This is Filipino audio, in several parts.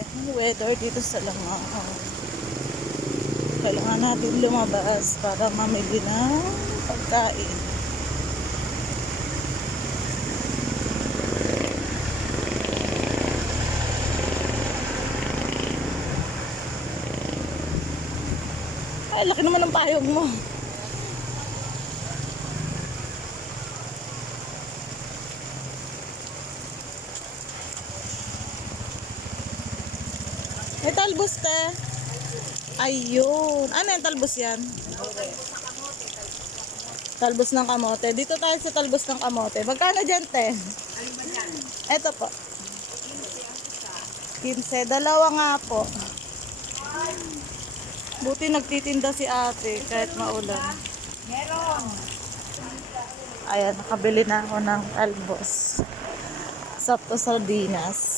Ang weather dito sa Lanao. Kailangan natin lumabas para mamili ng pagkain. Ay, laki naman ng payong mo. May talbos te. Ayun. Ano yung talbos yan? Talbos ng kamote. Dito tayo sa talbos ng kamote. Magkano dyan te? Ito po. 15. Dalawa nga po. Buti nagtitinda si ate kahit maulan. Meron. Ayan, nakabili na ako ng talbos. Sapto sardinas.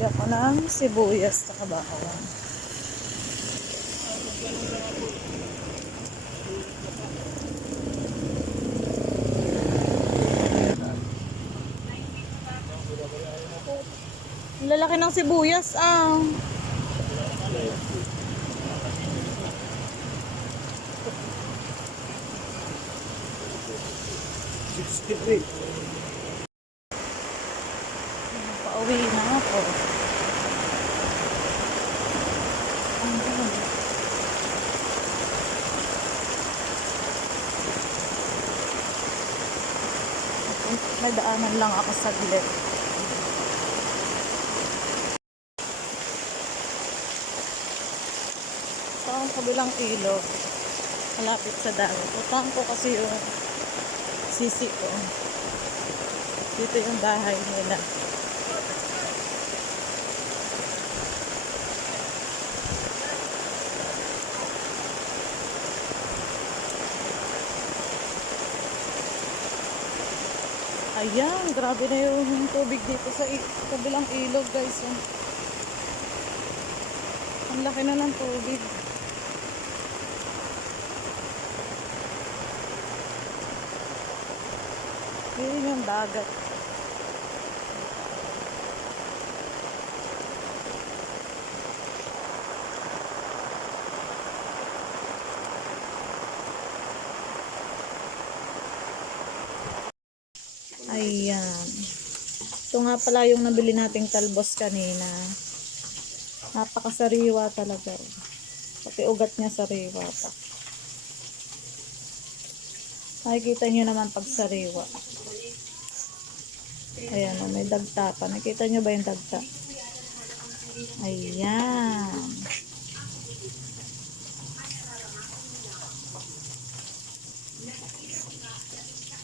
Bili ako ng sibuyas sa bawang. Ang lalaki ng sibuyas ah. Pauwi na ako. May daanan lang ako saglit. Sa kabilang ilog, malapit sa dagat. Utang ko kasi yung sisi ko. Dito yung bahay nila. Ayan, grabe na yung tubig dito sa kabilang ilog guys. Ang laki na ng tubig. Yun yung dagat. Ayan. Ito nga pala yung nabili nating talbos kanina. Napakasariwa talaga. Pati ugat niya sariwa pa. Nakikita nyo naman pag sariwa. Ayan o, may dagta pa. Nakita nyo ba yung dagta? Ayan.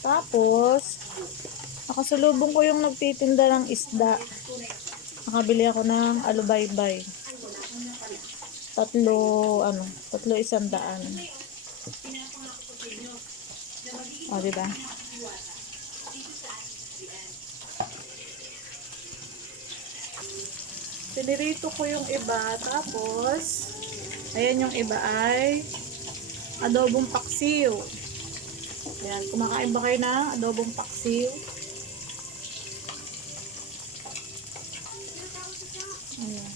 Tapos, nakasalubong ko yung nagtitinda ng isda. Nakabili ako ng alubaybay. Tatlo 100. O, diba? Pinirito ko yung iba. Tapos, ayan yung iba ay adobong paksiw. Ayan, kumakain ba kayo na adobong paksiw? Ayan.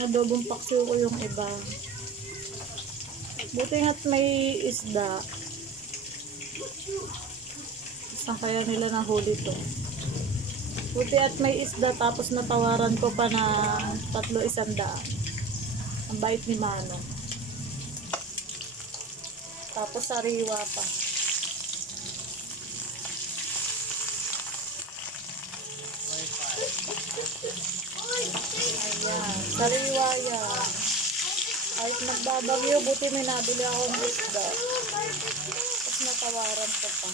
Adobong paksiw ko yung iba. Buti nga't may isda. Saan kaya nila nahuli to? Buti at may isda tapos natawaran ko pa na 300. Ang bait ni Manong. Tapos sariwa pa. Ayan, sariwa yan. Kahit nagbabagyo, buti may nabili akong isda. Tapos natawaran ko pa.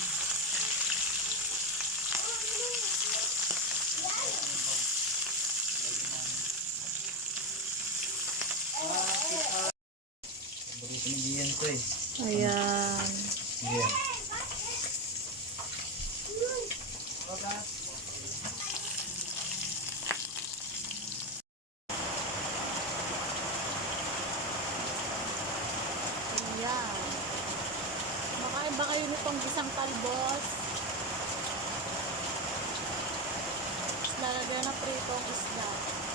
Ayan. Makain ba kayo nitong gisang talbos? Lalagyan na pritong isda.